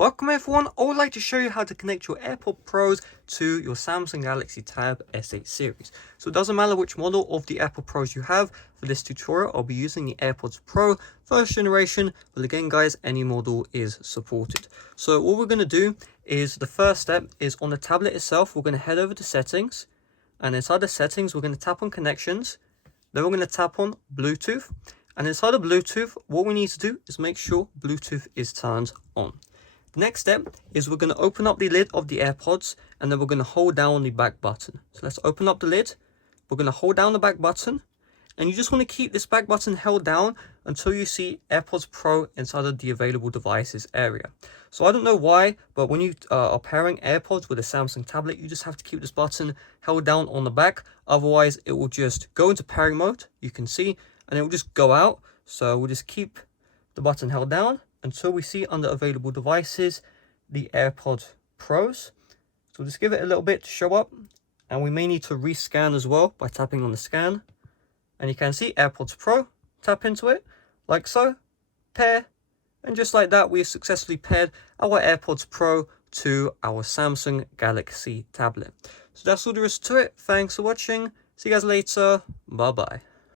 Welcome everyone, I would like to show you how to connect your AirPod Pros to your Samsung Galaxy Tab S8 series. So it doesn't matter which model of the AirPod Pros you have. For this tutorial, I'll be using the AirPods Pro first generation, but again guys, any model is supported. So what we're going to do is, the first step is on the tablet itself, we're going to head over to settings, and inside the settings we're going to tap on connections, then we're going to tap on Bluetooth, and inside of Bluetooth what we need to do is make sure Bluetooth is turned on. The next step is we're going to open up the lid of the AirPods, and then we're going to hold down the back button. So let's open up the lid. We're going to hold down the back button, and you just want to keep this back button held down until you see AirPods Pro inside of the available devices area. So I don't know why, but when you are pairing AirPods with a Samsung tablet, you just have to keep this button held down on the back. Otherwise, it will just go into pairing mode, you can see, and it will just go out. So we'll just keep the button held down until we see under available devices the AirPod Pros. So we'll just give it a little bit to show up, and we may need to rescan as well by tapping on the scan. And you can see AirPods Pro, tap into it like so, pair, and just like that we've successfully paired our AirPods Pro to our Samsung Galaxy tablet. So that's all there is to it. Thanks for watching, see you guys later, bye bye.